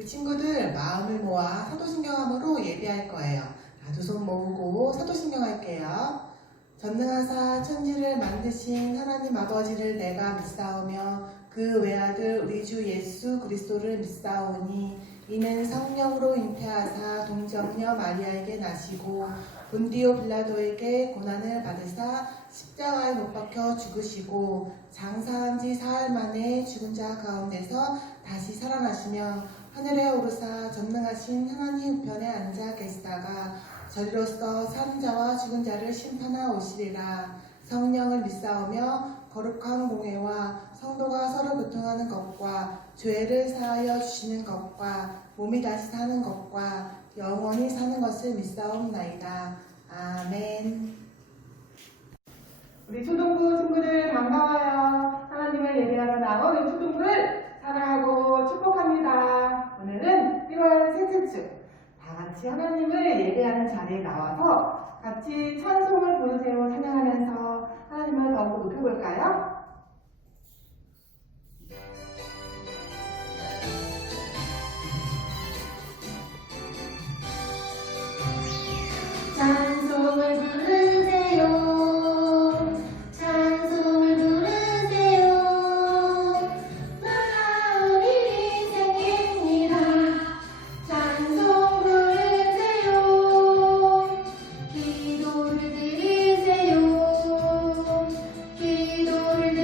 우리 친구들 마음을 모아 사도신경함으로 예배할 거예요. 두 손 모으고 사도신경 할게요. 전능하사 천지를 만드신 하나님 아버지를 내가 믿사오며 그 외아들 우리 주 예수 그리스도를 믿사오니 이는 성령으로 잉태하사 동정녀 마리아에게 나시고 본디오 빌라도에게 고난을 받으사 십자가에 못 박혀 죽으시고 장사한 지 사흘 만에 죽은 자 가운데서 다시 살아나시며 하늘에 오르사 전능하신 하나님 우편에 앉아 계시다가 저리로서 사는 자와 죽은 자를 심판하 오시리라. 성령을 믿사오며 거룩한 공회와 성도가 서로 교통하는 것과 죄를 사하여 주시는 것과 몸이 다시 사는 것과 영원히 사는 것을 믿사옵나이다. 아멘. 우리 초등부 친구들 반가워요. 하나님을 예배하러 나온 우리 초등부를 사랑하고 축복합니다. 오늘은 1월 셋째 주 다 같이 하나님을 예배하는 자리에 나와서 같이 찬송을 부르세요 찬양하면서 하나님을 더욱 높여볼까요? 찬송을 부르세요. 찬송을 부르세요. 놀라운 일이 생깁니다. 찬송 부르세요. 기도를 드리세요. 기도를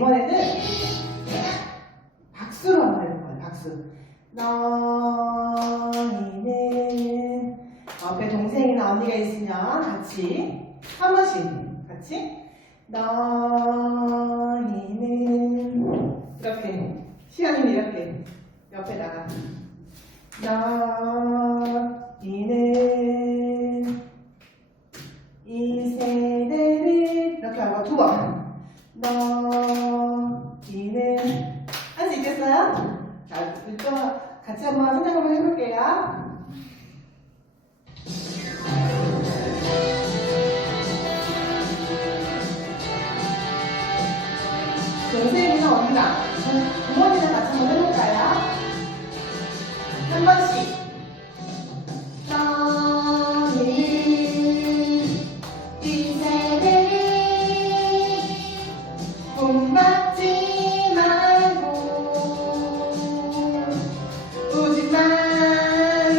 이번에는 박수로 한번 해볼 거예요. 박수. 너희는 옆에 동생이나 언니가 있으면 같이 한 번씩 같이 너희는 이렇게 시연이는 이렇게 옆에다가 너희는 이 세대를 이렇게 하고 두 번 너희는 할 수 있겠어요? 자, 이쪽 같이 한번 선택 한번 해볼게요. 동생이나 언니랑 부모님이랑 같이 한번 해볼까요? 한 번씩. 너희는 이 세대를 본받지 말고 오직 마음을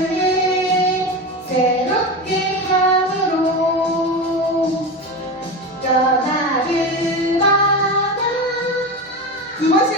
새롭게 함으로 변화를 받아 두 번씩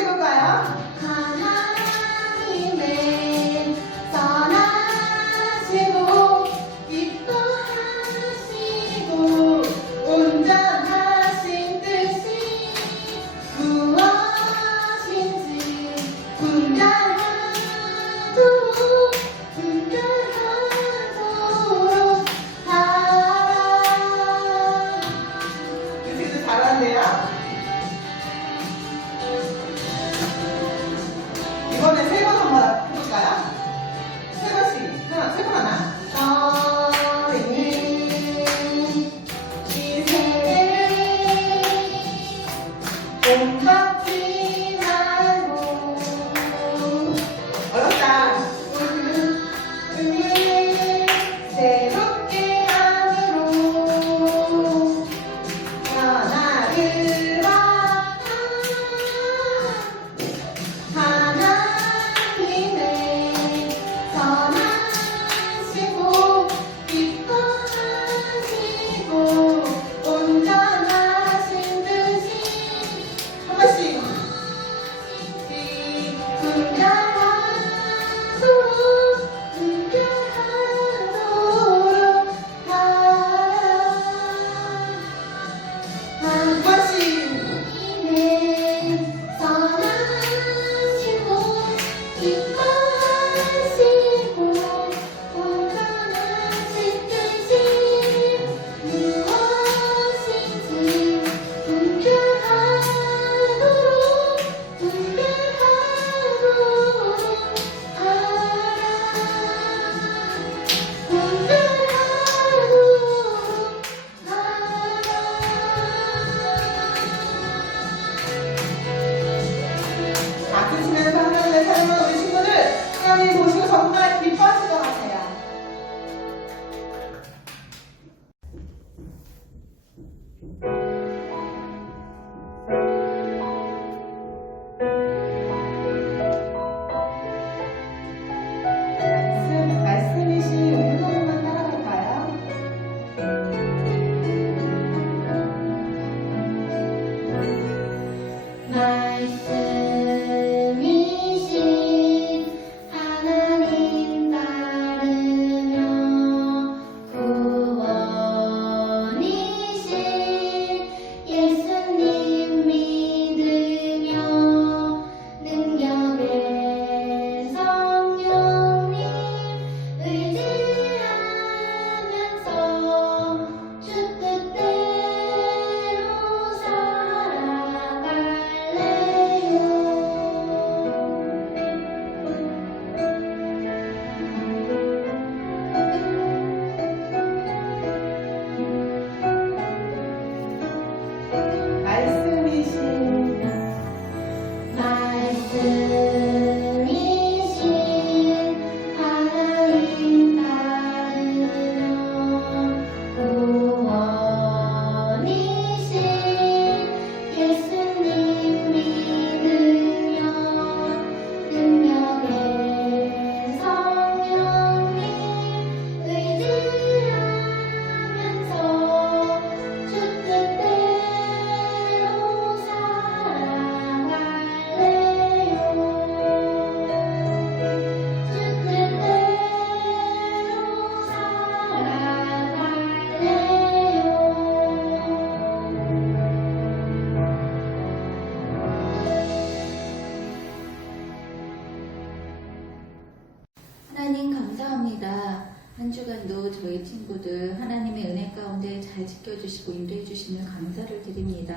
하나님 감사합니다. 한 주간도 저희 친구들 하나님의 은혜 가운데 잘 지켜주시고 인도해 주심을 감사를 드립니다.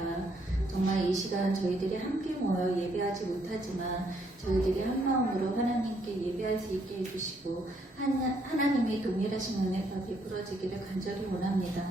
정말 이 시간 저희들이 함께 모여 예배하지 못하지만 저희들이 한 마음으로 하나님께 예배할 수 있게 해주시고 하나님의 동일하신 은혜가 베풀어지기를 간절히 원합니다.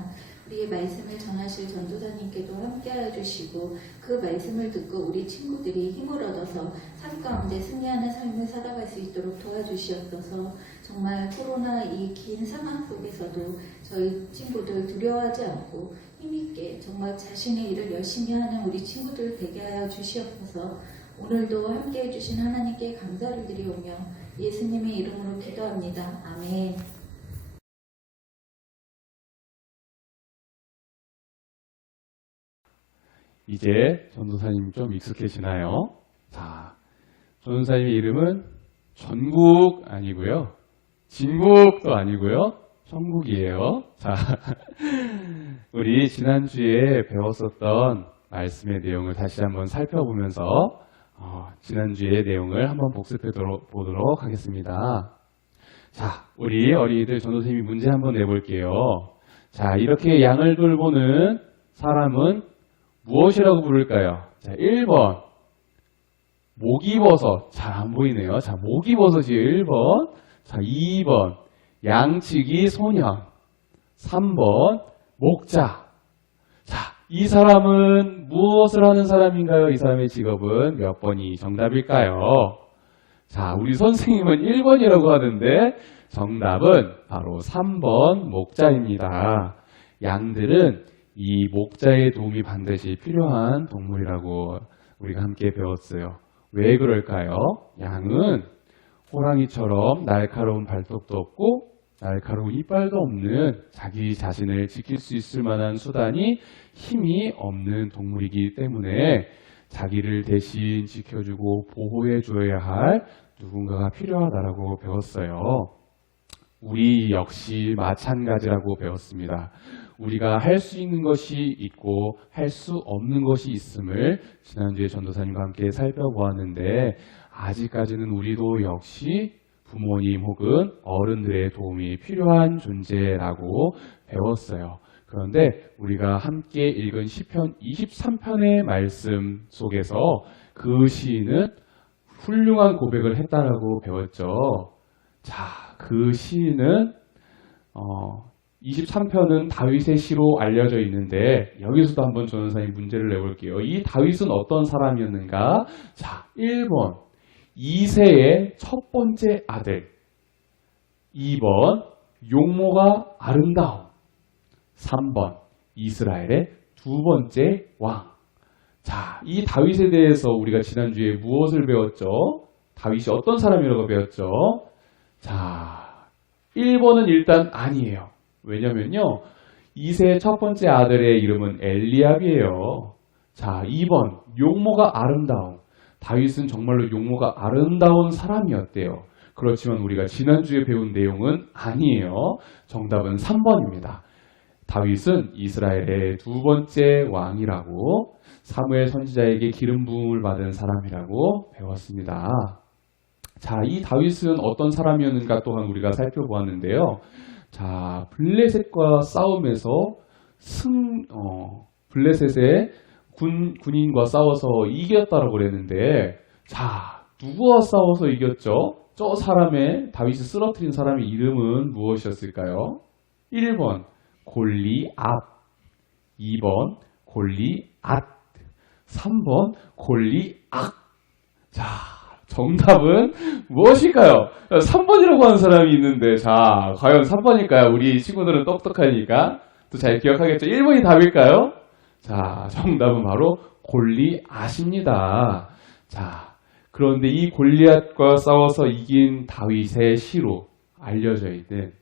우리의 말씀을 전하실 전도사님께도 함께하여 주시고 그 말씀을 듣고 우리 친구들이 힘을 얻어서 삶 가운데 승리하는 삶을 살아갈 수 있도록 도와주시옵소서. 정말 코로나 이 긴 상황 속에서도 저희 친구들 두려워하지 않고 힘있게 정말 자신의 일을 열심히 하는 우리 친구들 되게 하여 주시옵소서. 오늘도 함께해 주신 하나님께 감사를 드리오며 예수님의 이름으로 기도합니다. 아멘. 이제 전도사님 좀 익숙해지나요? 자, 전도사님의 이름은 전국 아니고요. 진국도 아니고요. 천국이에요. 자, 우리 지난주에 배웠었던 말씀의 내용을 다시 한번 살펴보면서 지난주의 내용을 한번 복습해 보도록 하겠습니다. 자, 우리 어린이들 전도사님이 문제 한번 내볼게요. 자, 이렇게 양을 돌보는 사람은 무엇이라고 부를까요? 자, 1번 목이버섯. 잘 안 보이네요. 자, 목이버섯이에요. 1번. 자, 2번 양치기 소년. 3번 목자. 자, 이 사람은 무엇을 하는 사람인가요? 이 사람의 직업은 몇 번이 정답일까요? 자, 우리 선생님은 1번이라고 하는데 정답은 바로 3번 목자입니다. 양들은 이 목자의 도움이 반드시 필요한 동물이라고 우리가 함께 배웠어요. 왜 그럴까요? 양은 호랑이처럼 날카로운 발톱도 없고 날카로운 이빨도 없는 자기 자신을 지킬 수 있을 만한 수단이 힘이 없는 동물이기 때문에 자기를 대신 지켜주고 보호해줘야 할 누군가가 필요하다라고 배웠어요. 우리 역시 마찬가지라고 배웠습니다. 우리가 할 수 있는 것이 있고 할 수 없는 것이 있음을 지난주에 전도사님과 함께 살펴보았는데 아직까지는 우리도 역시 부모님 혹은 어른들의 도움이 필요한 존재라고 배웠어요. 그런데 우리가 함께 읽은 시편 23편의 말씀 속에서 그 시인은 훌륭한 고백을 했다라고 배웠죠. 자, 그 시인은 23편은 다윗의 시로 알려져 있는데 여기서도 한번 전도사님 문제를 내볼게요. 이 다윗은 어떤 사람이었는가? 자, 1번 이새의 첫 번째 아들. 2번 용모가 아름다움. 3번 이스라엘의 두 번째 왕. 자, 이 다윗에 대해서 우리가 지난주에 무엇을 배웠죠? 다윗이 어떤 사람이라고 배웠죠? 자, 1번은 일단 아니에요. 왜냐면요, 이새의 첫 번째 아들의 이름은 엘리압이에요. 자, 2번 용모가 아름다움. 다윗은 정말로 용모가 아름다운 사람이었대요. 그렇지만 우리가 지난주에 배운 내용은 아니에요. 정답은 3번입니다. 다윗은 이스라엘의 두 번째 왕이라고, 사무엘 선지자에게 기름 부음을 받은 사람이라고 배웠습니다. 자, 이 다윗은 어떤 사람이었는가 또한 우리가 살펴보았는데요. 자, 블레셋과 싸움에서 블레셋의 군인과 싸워서 이겼다라고 그랬는데, 자, 누구와 싸워서 이겼죠? 저 사람의, 다윗이 쓰러뜨린 사람의 이름은 무엇이었을까요? 1번 골리앗, 2번 골리앗, 3번 골리앗. 자, 정답은 무엇일까요? 3번이라고 하는 사람이 있는데, 자, 과연 3번일까요? 우리 친구들은 똑똑하니까 또 잘 기억하겠죠? 1번이 답일까요? 자, 정답은 바로 골리앗입니다. 자, 그런데 이 골리앗과 싸워서 이긴 다윗의 시로 알려져 있는,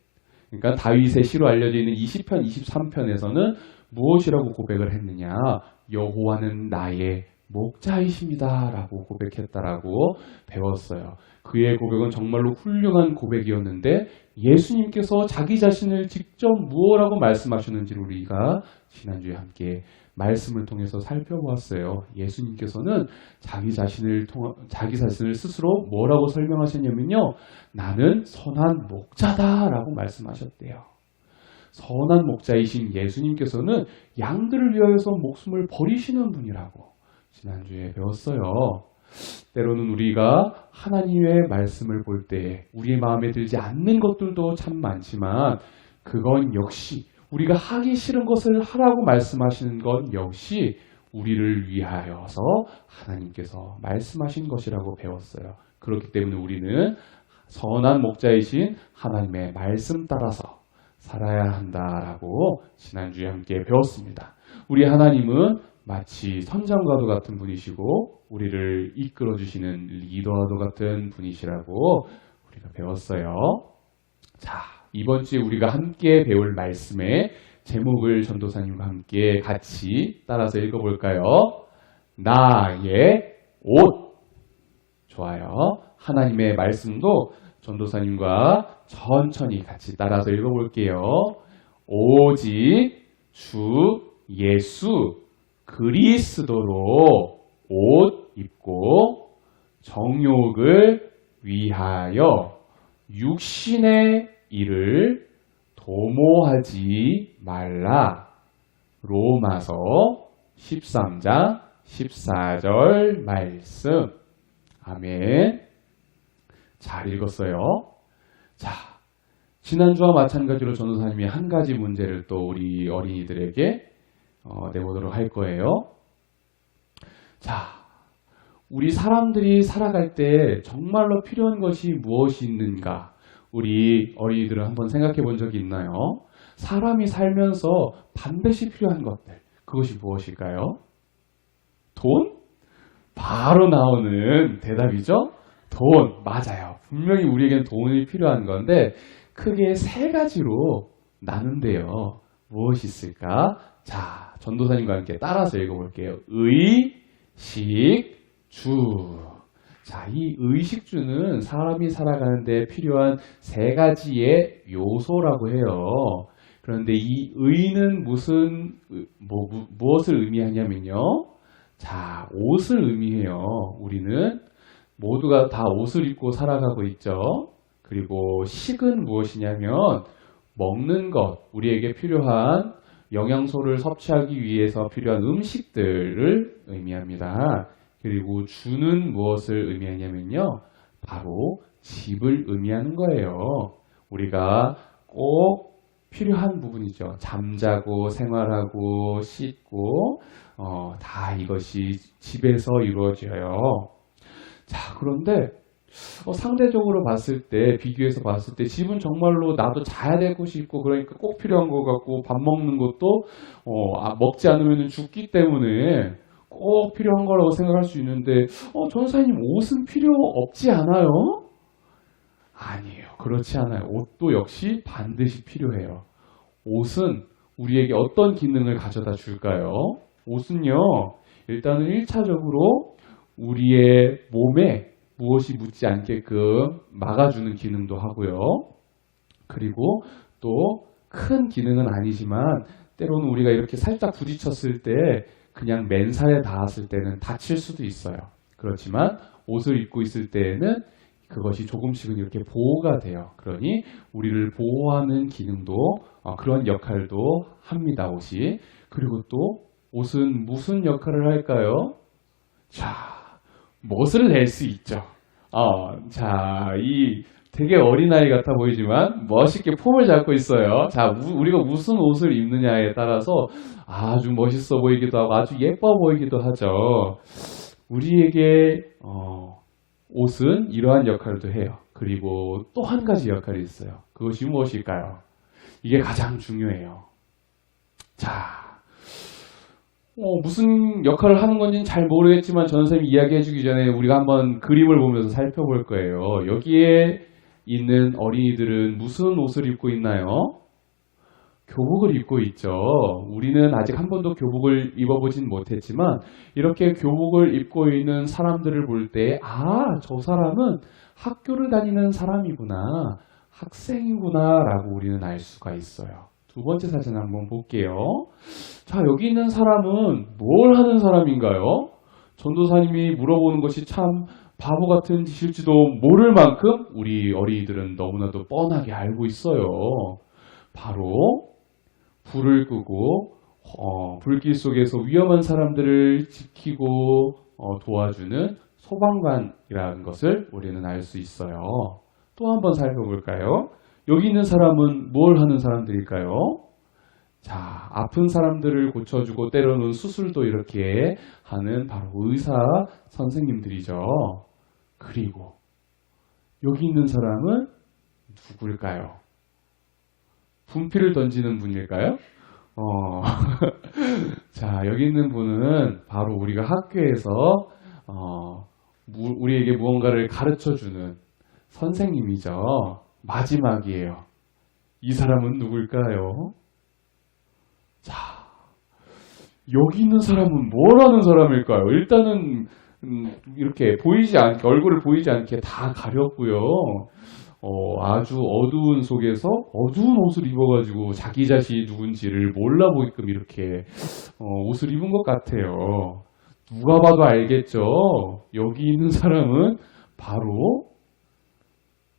그러니까 다윗의 시로 알려져 있는 20편, 23편에서는 무엇이라고 고백을 했느냐? 여호와는 나의 목자이십니다라고 고백했다라고 배웠어요. 그의 고백은 정말로 훌륭한 고백이었는데 예수님께서 자기 자신을 직접 무엇라고 말씀하셨는지 우리가 지난주에 함께 말씀을 통해서 살펴보았어요. 예수님께서는 자기 자신을 스스로 뭐라고 설명하셨냐면요. 나는 선한 목자다라고 말씀하셨대요. 선한 목자이신 예수님께서는 양들을 위하여서 목숨을 버리시는 분이라고 지난주에 배웠어요. 때로는 우리가 하나님의 말씀을 볼 때 우리의 마음에 들지 않는 것들도 참 많지만 그건 역시 우리가 하기 싫은 것을 하라고 말씀하시는 것 역시 우리를 위하여서 하나님께서 말씀하신 것이라고 배웠어요. 그렇기 때문에 우리는 선한 목자이신 하나님의 말씀 따라서 살아야 한다라고 지난주에 함께 배웠습니다. 우리 하나님은 마치 선장과도 같은 분이시고 우리를 이끌어 주시는 리더와도 같은 분이시라고 우리가 배웠어요. 자, 이번 주에 우리가 함께 배울 말씀의 제목을 전도사님과 함께 같이 따라서 읽어볼까요? 나의 옷. 좋아요. 하나님의 말씀도 전도사님과 천천히 같이 따라서 읽어볼게요. 오직 주 예수 그리스도로 옷 입고 정욕을 위하여 육신의 일을 도모하지 말라. 로마서 13장 14절 말씀. 아멘. 잘 읽었어요. 자, 지난주와 마찬가지로 전도사님이 한 가지 문제를 또 우리 어린이들에게 내보도록 할 거예요. 자, 우리 사람들이 살아갈 때 정말로 필요한 것이 무엇이 있는가? 우리 어린이들은 한번 생각해 본 적이 있나요? 사람이 살면서 반드시 필요한 것들, 그것이 무엇일까요? 돈? 바로 나오는 대답이죠? 돈, 맞아요. 분명히 우리에게는 돈이 필요한 건데 크게 세 가지로 나눈대요. 무엇이 있을까? 자, 전도사님과 함께 따라서 읽어볼게요. 의, 식, 주. 자, 이 의식주는 사람이 살아가는데 필요한 세 가지의 요소라고 해요. 그런데 이 의는 무엇을 의미하냐면요. 자, 옷을 의미해요. 우리는 모두가 다 옷을 입고 살아가고 있죠. 그리고 식은 무엇이냐면 먹는 것, 우리에게 필요한 영양소를 섭취하기 위해서 필요한 음식들을 의미합니다. 그리고 주는 무엇을 의미하냐면요. 바로 집을 의미하는 거예요. 우리가 꼭 필요한 부분이죠. 잠자고 생활하고 씻고 다 이것이 집에서 이루어져요. 자, 그런데 상대적으로 봤을 때, 비교해서 봤을 때 집은 정말로 나도 자야 될 곳이 있고 그러니까 꼭 필요한 것 같고 밥 먹는 것도 먹지 않으면 죽기 때문에 꼭 필요한 거라고 생각할 수 있는데 전사님 옷은 필요 없지 않아요? 아니에요. 그렇지 않아요. 옷도 역시 반드시 필요해요. 옷은 우리에게 어떤 기능을 가져다 줄까요? 옷은요. 일단은 1차적으로 우리의 몸에 무엇이 묻지 않게끔 막아주는 기능도 하고요. 그리고 또 큰 기능은 아니지만 때로는 우리가 이렇게 살짝 부딪혔을 때 그냥 맨살에 닿았을 때는 다칠 수도 있어요. 그렇지만 옷을 입고 있을 때에는 그것이 조금씩은 이렇게 보호가 돼요. 그러니 우리를 보호하는 기능도 그런 역할도 합니다. 옷이. 그리고 또 옷은 무슨 역할을 할까요? 자, 멋을 낼 수 있죠. 자, 이 되게 어린아이 같아 보이지만 멋있게 폼을 잡고 있어요. 자, 우리가 무슨 옷을 입느냐에 따라서 아주 멋있어 보이기도 하고 아주 예뻐 보이기도 하죠. 우리에게 옷은 이러한 역할도 해요. 그리고 또 한 가지 역할이 있어요. 그것이 무엇일까요? 이게 가장 중요해요. 자, 무슨 역할을 하는 건지는 잘 모르겠지만 전선생님이 이야기해주기 전에 우리가 한번 그림을 보면서 살펴볼 거예요. 여기에 있는 어린이들은 무슨 옷을 입고 있나요? 교복을 입고 있죠. 우리는 아직 한 번도 교복을 입어보진 못했지만 이렇게 교복을 입고 있는 사람들을 볼 때, 아, 저 사람은 학교를 다니는 사람이구나, 학생이구나 라고 우리는 알 수가 있어요. 두 번째 사진 한번 볼게요. 자, 여기 있는 사람은 뭘 하는 사람인가요? 전도사님이 물어보는 것이 참 바보 같은 짓일지도 모를 만큼 우리 어린이들은 너무나도 뻔하게 알고 있어요. 바로 불을 끄고 불길 속에서 위험한 사람들을 지키고 도와주는 소방관이라는 것을 우리는 알 수 있어요. 또 한번 살펴볼까요? 여기 있는 사람은 뭘 하는 사람들일까요? 자, 아픈 사람들을 고쳐주고 때로는 수술도 이렇게 하는 바로 의사 선생님들이죠. 그리고 여기 있는 사람은 누구일까요? 분필을 던지는 분일까요? 자, 여기 있는 분은 바로 우리가 학교에서 우리에게 무언가를 가르쳐주는 선생님이죠. 마지막이에요. 이 사람은 누굴까요? 자, 여기 있는 사람은 뭘 하는 사람일까요? 일단은 이렇게 보이지 않게, 얼굴을 보이지 않게 다 가렸고요. 아주 어두운 속에서 어두운 옷을 입어가지고 자기 자신이 누군지를 몰라보게끔 이렇게 옷을 입은 것 같아요. 누가 봐도 알겠죠? 여기 있는 사람은 바로,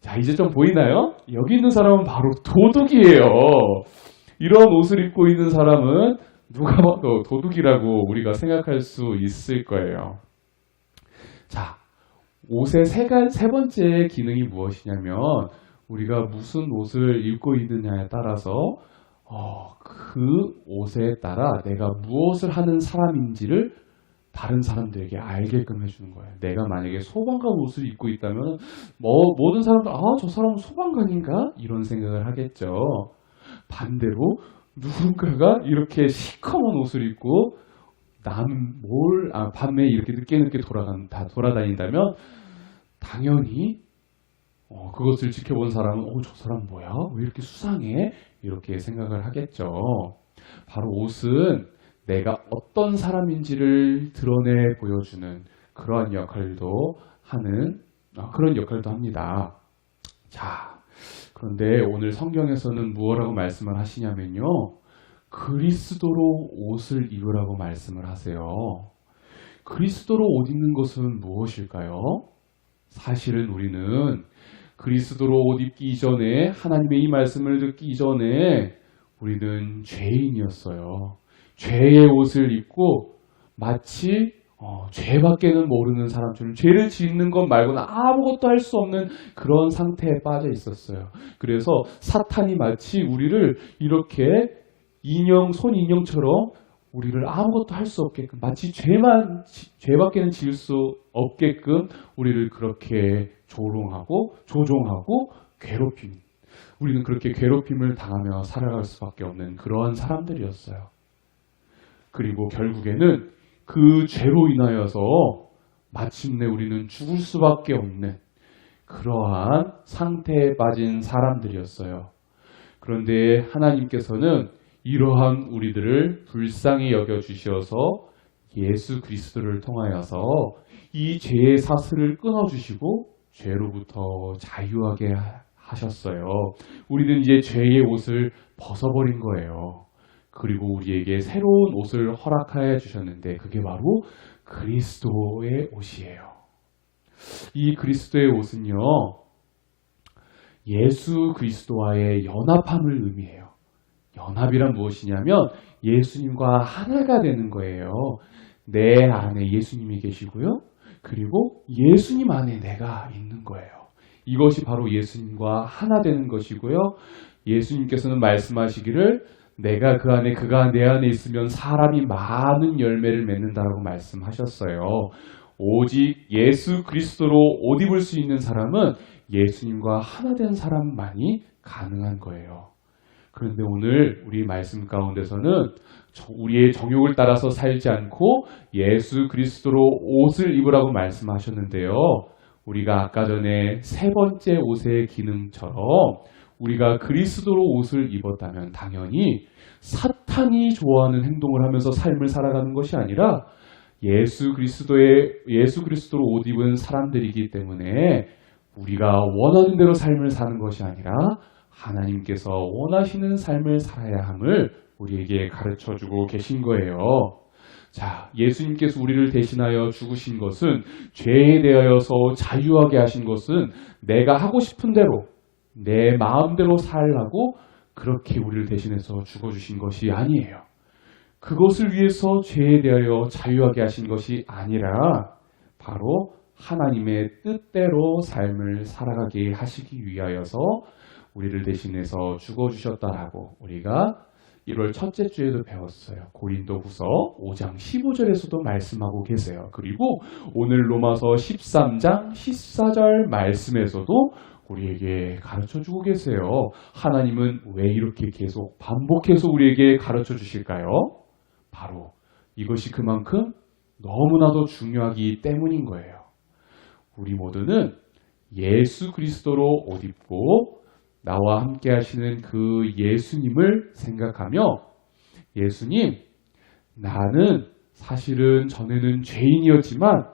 자, 이제 좀 보이나요? 여기 있는 사람은 바로 도둑이에요. 이런 옷을 입고 있는 사람은 누가 봐도 도둑이라고 우리가 생각할 수 있을 거예요. 자, 옷의 세 번째 기능이 무엇이냐면, 우리가 무슨 옷을 입고 있느냐에 따라서 그 옷에 따라 내가 무엇을 하는 사람인지를 다른 사람들에게 알게끔 해주는 거예요. 내가 만약에 소방관 옷을 입고 있다면 모든 사람들, 아, 저 사람은 소방관인가? 이런 생각을 하겠죠. 반대로 누군가가 이렇게 시커먼 옷을 입고 나는 밤에 이렇게 늦게 돌아다닌다면 당연히 그것을 지켜본 사람은 저 사람 뭐야? 왜 이렇게 수상해? 이렇게 생각을 하겠죠. 바로 옷은 내가 어떤 사람인지를 드러내 보여주는 그런 역할도 합니다. 자, 그런데 오늘 성경에서는 무엇라고 말씀을 하시냐면요. 그리스도로 옷을 입으라고 말씀을 하세요. 그리스도로 옷 입는 것은 무엇일까요? 사실은 우리는 그리스도로 옷 입기 이전에, 하나님의 이 말씀을 듣기 이전에 우리는 죄인이었어요. 죄의 옷을 입고 마치 죄밖에는 모르는 사람처럼 죄를 짓는 것 말고는 아무것도 할 수 없는 그런 상태에 빠져 있었어요. 그래서 사탄이 마치 우리를 이렇게 손인형처럼 우리를 아무것도 할 수 없게끔, 마치 죄밖에는 지을 수 없게끔 우리를 그렇게 조종하고 괴롭힘. 우리는 그렇게 괴롭힘을 당하며 살아갈 수밖에 없는 그러한 사람들이었어요. 그리고 결국에는 그 죄로 인하여서 마침내 우리는 죽을 수밖에 없는 그러한 상태에 빠진 사람들이었어요. 그런데 하나님께서는 이러한 우리들을 불쌍히 여겨주셔서 예수 그리스도를 통하여서 이 죄의 사슬을 끊어주시고 죄로부터 자유하게 하셨어요. 우리는 이제 죄의 옷을 벗어버린 거예요. 그리고 우리에게 새로운 옷을 허락하여 주셨는데 그게 바로 그리스도의 옷이에요. 이 그리스도의 옷은요, 예수 그리스도와의 연합함을 의미해요. 연합이란 무엇이냐면 예수님과 하나가 되는 거예요. 내 안에 예수님이 계시고요. 그리고 예수님 안에 내가 있는 거예요. 이것이 바로 예수님과 하나 되는 것이고요. 예수님께서는 말씀하시기를 내가 그 안에 그가 내 안에 있으면 사람이 많은 열매를 맺는다라고 말씀하셨어요. 오직 예수 그리스도로 옷 입을 수 있는 사람은 예수님과 하나 된 사람만이 가능한 거예요. 그런데 오늘 우리 말씀 가운데서는 우리의 정욕을 따라서 살지 않고 예수 그리스도로 옷을 입으라고 말씀하셨는데요. 우리가 아까 전에 세 번째 옷의 기능처럼 우리가 그리스도로 옷을 입었다면 당연히 사탄이 좋아하는 행동을 하면서 삶을 살아가는 것이 아니라 예수 그리스도로 옷 입은 사람들이기 때문에 우리가 원하는 대로 삶을 사는 것이 아니라 하나님께서 원하시는 삶을 살아야 함을 우리에게 가르쳐주고 계신 거예요. 자, 예수님께서 우리를 대신하여 죽으신 것은, 죄에 대하여서 자유하게 하신 것은 내가 하고 싶은 대로 내 마음대로 살라고 그렇게 우리를 대신해서 죽어주신 것이 아니에요. 그것을 위해서 죄에 대하여 자유하게 하신 것이 아니라 바로 하나님의 뜻대로 삶을 살아가게 하시기 위하여서 우리를 대신해서 죽어주셨다라고 우리가 1월 첫째 주에도 배웠어요. 고린도후서 5장 15절에서도 말씀하고 계세요. 그리고 오늘 로마서 13장 14절 말씀에서도 우리에게 가르쳐주고 계세요. 하나님은 왜 이렇게 계속 반복해서 우리에게 가르쳐 주실까요? 바로 이것이 그만큼 너무나도 중요하기 때문인 거예요. 우리 모두는 예수 그리스도로 옷 입고 나와 함께 하시는 그 예수님을 생각하며, 예수님, 나는 사실은 전에는 죄인이었지만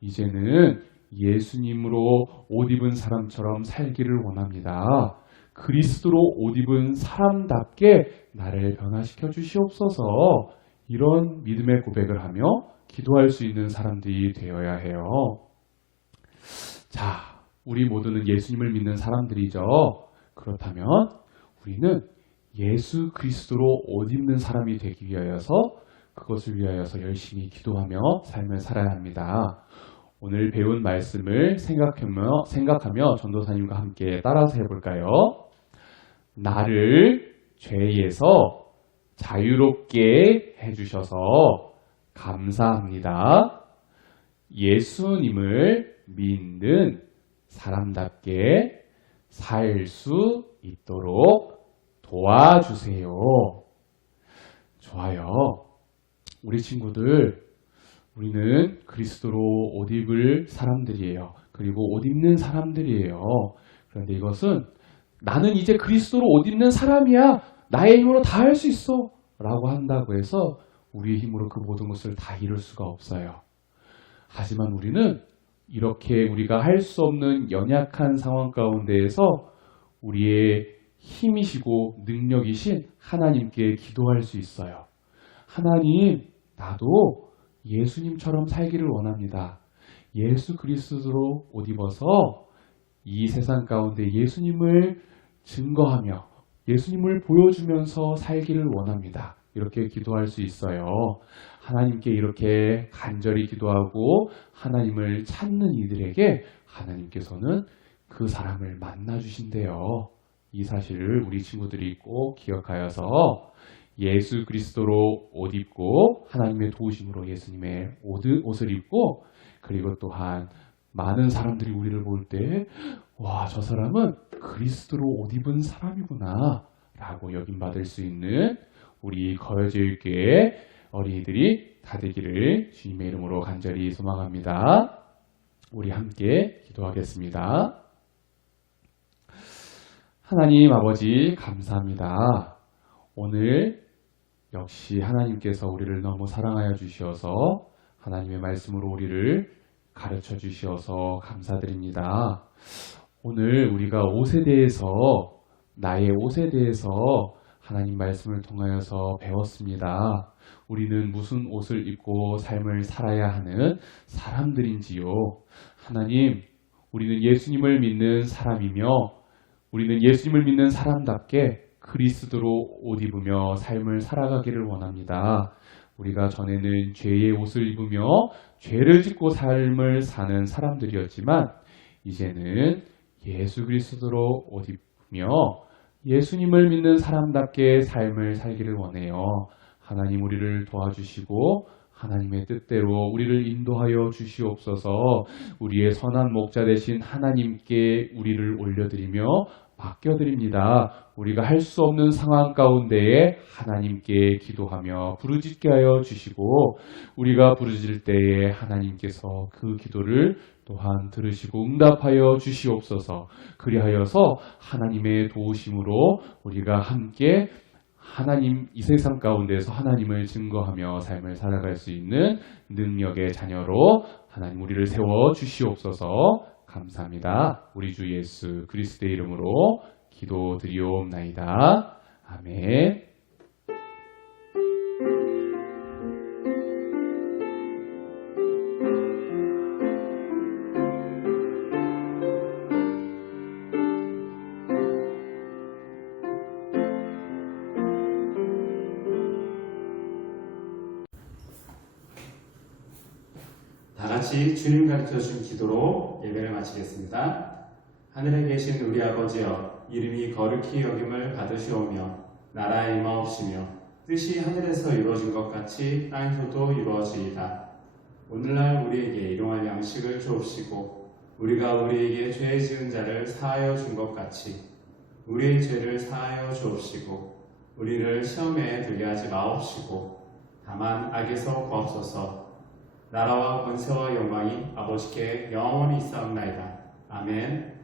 이제는 예수님으로 옷 입은 사람처럼 살기를 원합니다. 그리스도로 옷 입은 사람답게 나를 변화시켜 주시옵소서. 이런 믿음의 고백을 하며 기도할 수 있는 사람들이 되어야 해요. 자, 우리 모두는 예수님을 믿는 사람들이죠. 그렇다면 우리는 예수 그리스도로 옷 입는 사람이 되기 위하여서, 그것을 위하여서 열심히 기도하며 삶을 살아야 합니다. 오늘 배운 말씀을 생각하며 전도사님과 함께 따라서 해볼까요? 나를 죄에서 자유롭게 해주셔서 감사합니다. 예수님을 믿는 사람답게 살 수 있도록 도와주세요. 좋아요. 우리 친구들, 우리는 그리스도로 옷 입을 사람들이에요. 그리고 옷 입는 사람들이에요. 그런데 이것은 나는 이제 그리스도로 옷 입는 사람이야, 나의 힘으로 다 할 수 있어 라고 한다고 해서 우리의 힘으로 그 모든 것을 다 이룰 수가 없어요. 하지만 우리는 이렇게 우리가 할 수 없는 연약한 상황 가운데에서 우리의 힘이시고 능력이신 하나님께 기도할 수 있어요. 하나님, 나도 예수님처럼 살기를 원합니다. 예수 그리스도로 옷 입어서 이 세상 가운데 예수님을 증거하며 예수님을 보여주면서 살기를 원합니다. 이렇게 기도할 수 있어요. 하나님께 이렇게 간절히 기도하고 하나님을 찾는 이들에게 하나님께서는 그 사람을 만나주신대요. 이 사실을 우리 친구들이 꼭 기억하여서 예수 그리스도로 옷 입고 하나님의 도우심으로 예수님의 옷을 입고, 그리고 또한 많은 사람들이 우리를 볼 때 와, 저 사람은 그리스도로 옷 입은 사람이구나 라고 여김받을 수 있는 우리 거여제일교회 어린이들이 다 되기를 주님의 이름으로 간절히 소망합니다. 우리 함께 기도하겠습니다. 하나님 아버지, 감사합니다. 오늘 역시 하나님께서 우리를 너무 사랑하여 주시어서 하나님의 말씀으로 우리를 가르쳐 주시어서 감사드립니다. 오늘 우리가 옷에 대해서, 나의 옷에 대해서 하나님 말씀을 통하여서 배웠습니다. 우리는 무슨 옷을 입고 삶을 살아야 하는 사람들인지요. 하나님, 우리는 예수님을 믿는 사람이며 우리는 예수님을 믿는 사람답게 그리스도로 옷 입으며 삶을 살아가기를 원합니다. 우리가 전에는 죄의 옷을 입으며 죄를 짓고 삶을 사는 사람들이었지만 이제는 예수 그리스도로 옷 입으며 예수님을 믿는 사람답게 삶을 살기를 원해요. 하나님, 우리를 도와주시고 하나님의 뜻대로 우리를 인도하여 주시옵소서. 우리의 선한 목자 되신 하나님께 우리를 올려드리며 맡겨드립니다. 우리가 할 수 없는 상황 가운데에 하나님께 기도하며 부르짖게 하여 주시고, 우리가 부르짖을 때에 하나님께서 그 기도를 또한 들으시고 응답하여 주시옵소서. 그리하여서 하나님의 도우심으로 우리가 함께 하나님 이 세상 가운데서 하나님을 증거하며 삶을 살아갈 수 있는 능력의 자녀로 하나님 우리를 세워 주시옵소서. 감사합니다. 우리 주 예수 그리스도의 이름으로 기도드리옵나이다. 아멘. 다 같이 주님 가르쳐 준 기도로 예배를 마치겠습니다. 하늘에 계신 우리 아버지여, 이름이 거룩히 여김을 받으시오며 나라에 임하옵시며 뜻이 하늘에서 이루어진 것 같이 땅에서도 이루어지이다. 오늘날 우리에게 일용할 양식을 주옵시고 우리가 우리에게 죄 지은 자를 사하여 준 것 같이 우리의 죄를 사하여 주옵시고 우리를 시험에 들게 하지 마옵시고 다만 악에서 구하옵소서. 나라와 권세와 영광이 아버지께 영원히 있사옵나이다. 아멘.